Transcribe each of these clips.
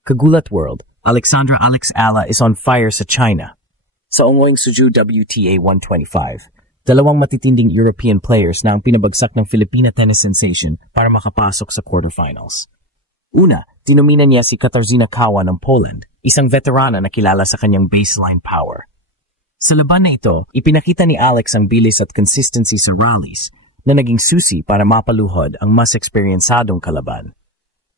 Kagulat World, Alexandra Alex Ala is on fire sa China. Sa ongoing Suzhou WTA 125, dalawang matitinding European players na ang pinabagsak ng Filipina tennis sensation para makapasok sa quarterfinals. Una, tinumina niya si Katarzyna Kawa ng Poland, isang veterana na kilala sa kanyang baseline power. Sa laban na ito, ipinakita ni Alex ang bilis at consistency sa rallies na naging susi para mapaluhod ang mas eksperyensadong kalaban.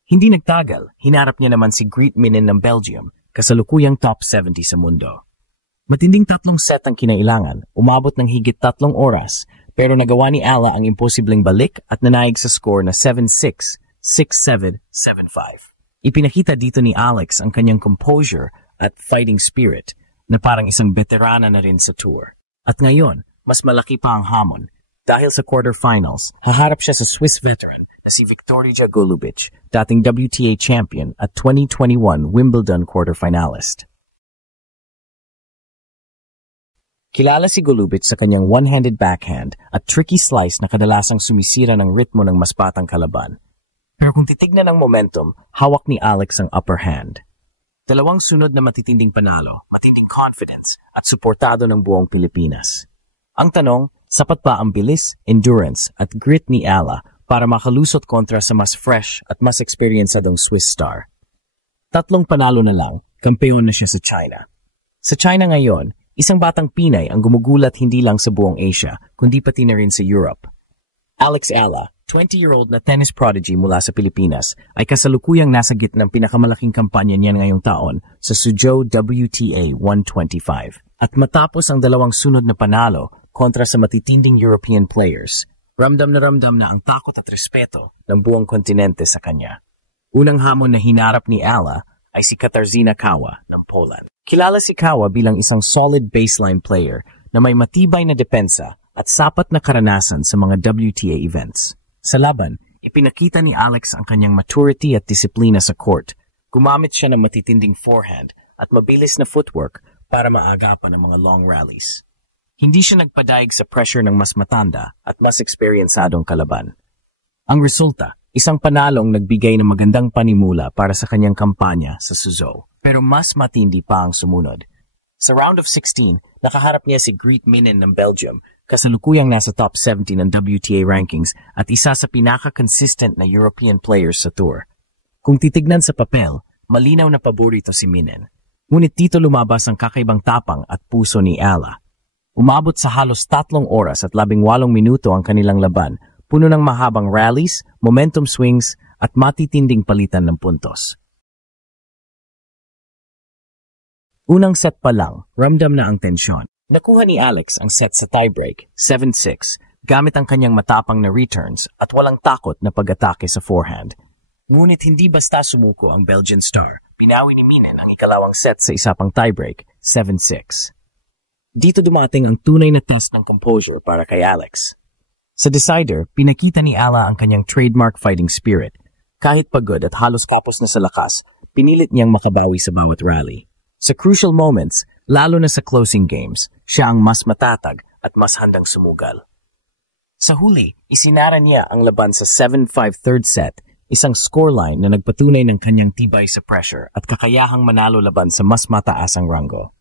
Hindi nagtagal, hinarap niya naman si Greet Minin ng Belgium, kasalukuyang top 70 sa mundo. Matinding 3 set ang kinailangan, umabot ng higit 3 oras, pero nagawa ni Ala ang imposibleng balik at nanayag sa score na 7-6, 6-7, 7-5. Ipinakita dito ni Alex ang kanyang composure at fighting spirit na parang isang veterana na rin sa tour. At ngayon, mas malaki pa ang hamon. Dahil sa quarterfinals, haharap siya sa Swiss veteran na si Viktorija Golubic, dating WTA champion at 2021 Wimbledon quarterfinalist. Kilala si Golubic sa kanyang one-handed backhand at tricky slice na kadalasang sumisira ng ritmo ng mas batang kalaban. Pero kung titignan ang momentum, hawak ni Alex ang upper hand. Dalawang sunod na matitinding panalo, matinding confidence at suportado ng buong Pilipinas. Ang tanong, sapat ba ang bilis, endurance at grit ni Ala para makalusot kontra sa mas fresh at mas eksperyensadong Swiss star? 3 panalo na lang, kampeon na siya sa China. Sa China ngayon, isang batang Pinay ang gumugulat hindi lang sa buong Asia, kundi pati na rin sa Europe. Alex Ala, 20-year-old na tennis prodigy mula sa Pilipinas, ay kasalukuyang nasa gitna ng pinakamalaking kampanya niya ngayong taon sa Suzhou WTA 125. At matapos ang dalawang sunod na panalo kontra sa matitinding European players, ramdam na ang takot at respeto ng buong kontinente sa kanya. Unang hamon na hinarap ni Ala ay si Katarzyna Kawa ng Poland. Kilala si Kawa bilang isang solid baseline player na may matibay na depensa at sapat na karanasan sa mga WTA events. Sa laban, ipinakita ni Alex ang kanyang maturity at disiplina sa court. Gumamit siya ng matitinding forehand at mabilis na footwork para maagapan ang mga long rallies. Hindi siya nagpadaig sa pressure ng mas matanda at mas eksperyensadong kalaban. Ang resulta, isang panalong nagbigay ng magandang panimula para sa kanyang kampanya sa Suzhou. Pero mas matindi pa ang sumunod. Sa round of 16, nakaharap niya si Greet Minin ng Belgium, kasalukuyang nasa top 70 ng WTA rankings at isa sa pinaka-consistent na European players sa tour. Kung titignan sa papel, malinaw na paborito si Minin. Ngunit dito lumabas ang kakaibang tapang at puso ni Ala. Umabot sa halos 3 oras at 18 minuto ang kanilang laban, puno ng mahabang rallies, momentum swings at matitinding palitan ng puntos. Unang set pa lang, ramdam na ang tensyon. Nakuha ni Alex ang set sa tiebreak, 7-6, gamit ang kanyang matapang na returns at walang takot na pag-atake sa forehand. Ngunit hindi basta sumuko ang Belgian star. Pinawi ni Minin ang ikalawang set sa isa pang tiebreak, 7-6. Dito dumating ang tunay na test ng composure para kay Alex. Sa decider, pinakita ni Ala ang kanyang trademark fighting spirit. Kahit pagod at halos kapos na sa lakas, pinilit niyang makabawi sa bawat rally. Sa crucial moments, lalo na sa closing games, siya ang mas matatag at mas handang sumugal. Sa huli, isinara niya ang laban sa 7-5 third set, isang scoreline na nagpatunay ng kanyang tibay sa pressure at kakayahang manalo laban sa mas mataasang ranggo.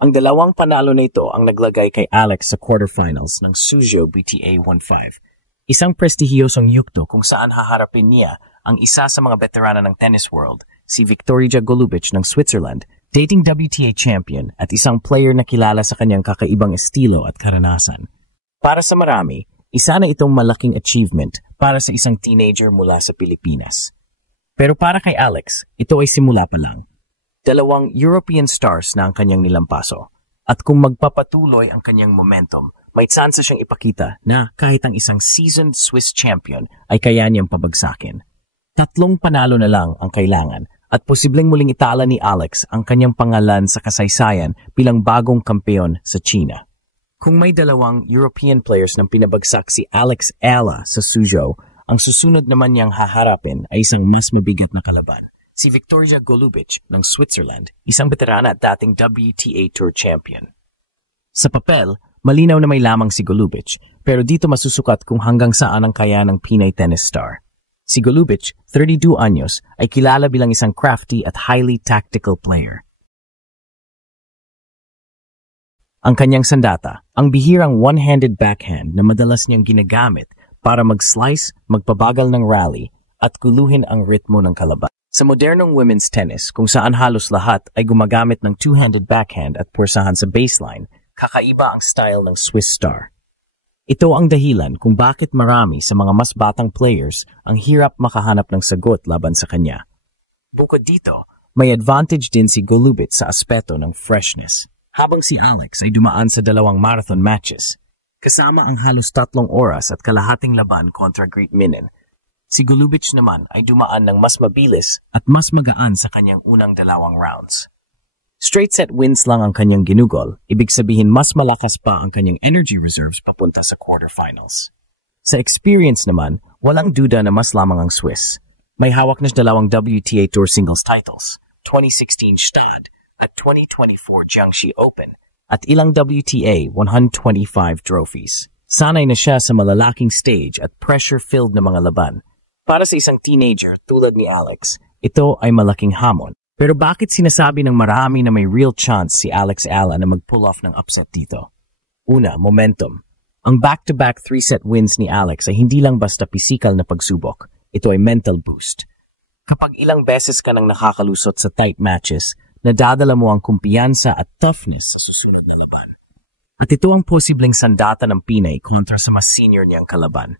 Ang dalawang panalo na ito ang naglagay kay Alex sa quarterfinals ng Suzhou WTA 15. Isang prestihiyosong yugto kung saan haharapin niya ang isa sa mga veterana ng tennis world, si Viktorija Golubic ng Switzerland, dating WTA champion at isang player na kilala sa kanyang kakaibang estilo at karanasan. Para sa marami, isa na itong malaking achievement para sa isang teenager mula sa Pilipinas. Pero para kay Alex, ito ay simula pa lang. 2 European stars na ang kanyang nilampaso. At kung magpapatuloy ang kanyang momentum, may tsansa siyang ipakita na kahit ang isang seasoned Swiss champion ay kaya niyang pabagsakin. 3 panalo na lang ang kailangan at posibleng muling itala ni Alex ang kanyang pangalan sa kasaysayan bilang bagong kampeon sa China. Kung may 2 European players nang pinabagsak si Alex Ala sa Suzhou, ang susunod naman niyang haharapin ay isang mas mabigat na kalaban. Si Viktorija Golubic ng Switzerland, isang veterana at dating WTA Tour champion. Sa papel, malinaw na may lamang si Golubic, pero dito masusukat kung hanggang saan ang kaya ng Pinay tennis star. Si Golubic, 32 anyos, ay kilala bilang isang crafty at highly tactical player. Ang kanyang sandata, ang bihirang one-handed backhand na madalas niyang ginagamit para mag-slice, magpabagal ng rally, at guluhin ang ritmo ng kalaban. Sa modernong women's tennis, kung saan halos lahat ay gumagamit ng two-handed backhand at pwersahan sa baseline, kakaiba ang style ng Swiss star. Ito ang dahilan kung bakit marami sa mga mas batang players ang hirap makahanap ng sagot laban sa kanya. Bukod dito, may advantage din si Golubic sa aspeto ng freshness. Habang si Alex ay dumaan sa 2 marathon matches, kasama ang halos 3 oras at kalahating laban kontra Greet Minnen, si Golubic naman ay dumaan ng mas mabilis at mas magaan sa kanyang unang 2 rounds. Straight set wins lang ang kanyang ginugol, ibig sabihin mas malakas pa ang kanyang energy reserves papunta sa quarterfinals. Sa experience naman, walang duda na mas lamang ang Swiss. May hawak na 2 WTA Tour singles titles, 2016 Stade at 2024 Jiangxi Open, at ilang WTA 125 trophies. Sanay na siya sa malalaking stage at pressure-filled na mga laban. Para sa isang teenager tulad ni Alex, ito ay malaking hamon. Pero bakit sinasabi ng marami na may real chance si Alex Ala na mag-pull off ng upset dito? Una, momentum. Ang back-to-back 3-set wins ni Alex ay hindi lang basta pisikal na pagsubok. Ito ay mental boost. Kapag ilang beses ka nang nakakalusot sa tight matches, nadadala mo ang kumpiyansa at toughness sa susunod na laban. At ito ang posibleng sandata ng Pinay kontra sa mas senior niyang kalaban.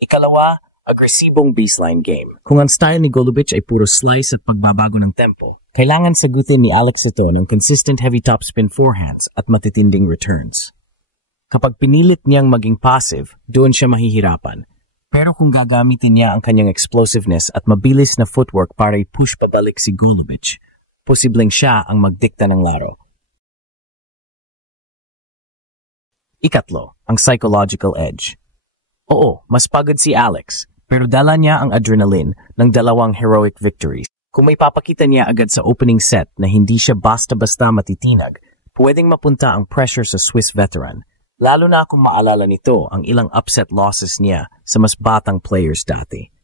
Ikalawa, agresibong baseline game. Kung ang style ni Golubic ay puro slice at pagbabago ng tempo, kailangan sagutin ni Alex ito ng consistent heavy topspin forehands at matitinding returns. Kapag pinilit niyang maging passive, doon siya mahihirapan. Pero kung gagamitin niya ang kanyang explosiveness at mabilis na footwork para i-push pabalik si Golubic, posibleng siya ang magdikta ng laro. Ikatlo, ang psychological edge. Oo, mas pagod si Alex, pero dala niya ang adrenaline ng 2 heroic victories. Kung may papakita niya agad sa opening set na hindi siya basta-basta matitinag, pwedeng mapunta ang pressure sa Swiss veteran, lalo na kung maalala nito ang ilang upset losses niya sa mas batang players dati.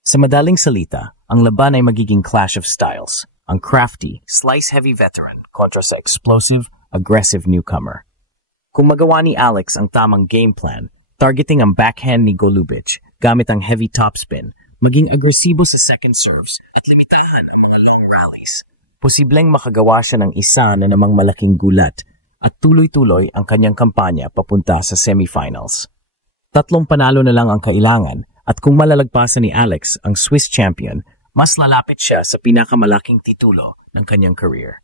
Sa madaling salita, ang laban ay magiging clash of styles, ang crafty, slice-heavy veteran kontra sa explosive, aggressive newcomer. Kung magawa ni Alex ang tamang game plan, targeting ang backhand ni Golubic gamit ang heavy topspin, maging agresibo sa second serves at limitahan ang mga long rallies, posibleng makagawa siya ng isa na namang malaking gulat at tuloy-tuloy ang kanyang kampanya papunta sa semifinals. 3 panalo na lang ang kailangan at kung malalagpasan ni Alex ang Swiss champion, mas lalapit siya sa pinakamalaking titulo ng kanyang career.